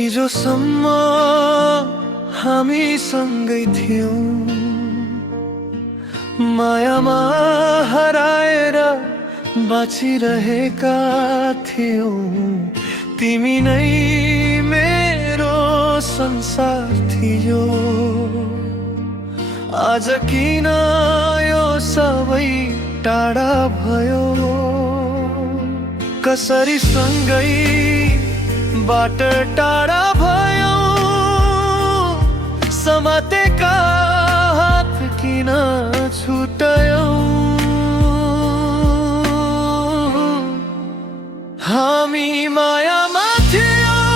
हिजोसम्म हामी सँगै थियौं, मायामा हराएर बाँचिरहेका थियौं। तिमी नै मेरो संसार थियो। आज किन यो सबै टाढा भयो? कसरी सँगै बाट टाढा भयो? समातेका हात किन छुट्यायौ? हामी मायामा थियौं,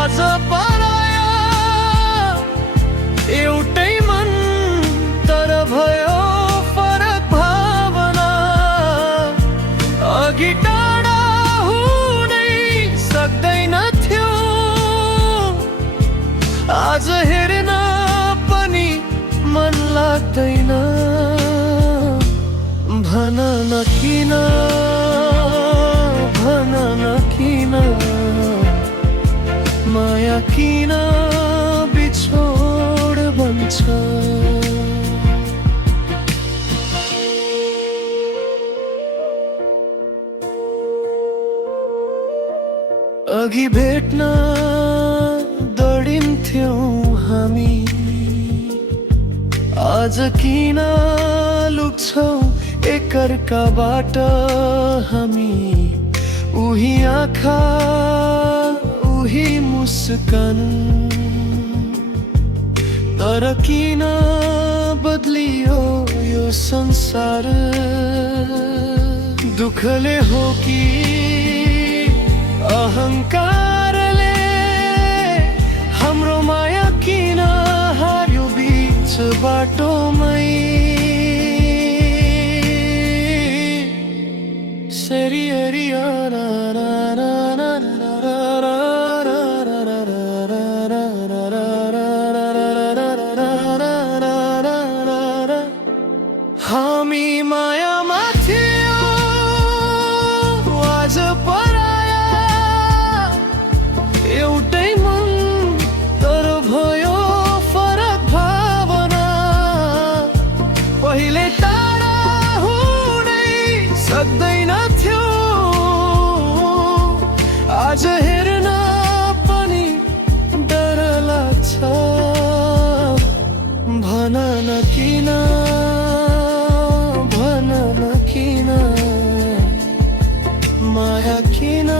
आज पराया। एउटै मन तर भयो फरक भावना। अघि टाढा हुनै सक्दैनथ्यो, आज हेर्न पनि मन लाग्दैन। भन न किन, भन न किन, माया किन बिछोड बन्छ? अघि भेट्न दौडिन्थ्यौं हामी, आज किन लुक्छौं एकअर्काबाट हामी? उही आँखा, उही मुस्कान, तर किन बदलियो यो संसार? दुःखले हो कि अहंकारले? हाम्रो माया किन हार्यो बीच बाटोमै? हामी मायामा थियौं, आज पराया। एउटै मन तर भयो फरक भावना। पहिले टाढा हुनै सक्दैनथ्यो, आज हेर्न पनि डर लाग्छ। भन न किन, भन न किन, माया किन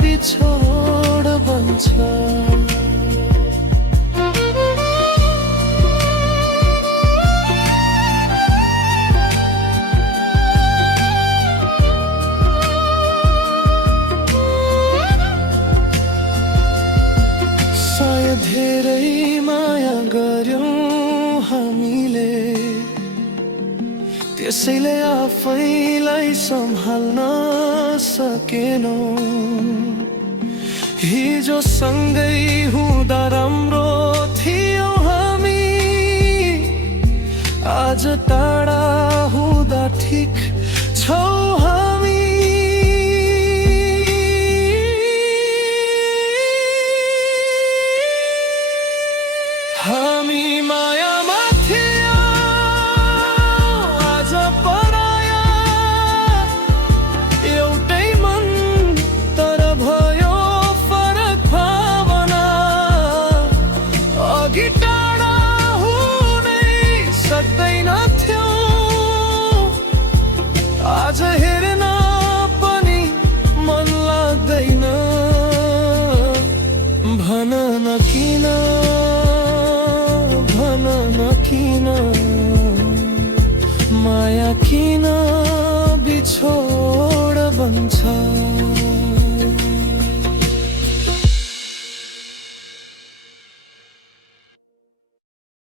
बिछोड बन्छ? सायद धेरै माया गर्यौं हामीले, त्यसैले आफैलाई सम्हाल्न सकेनौं। हिजो सँगै हुँदा राम्रो थियौं हामी, आज टाढा हुँदा ठिक छौं हामी। हामी मायामा थियौं, आज पराया। एउटै मन तर भयो फरक भावना। अघि टाढा हुनै सक्दैनथ्यो, आज हेर्न पनि मन लाग्दैन। भन न किन, भन न किन, माया किन बिछोड बन्छ?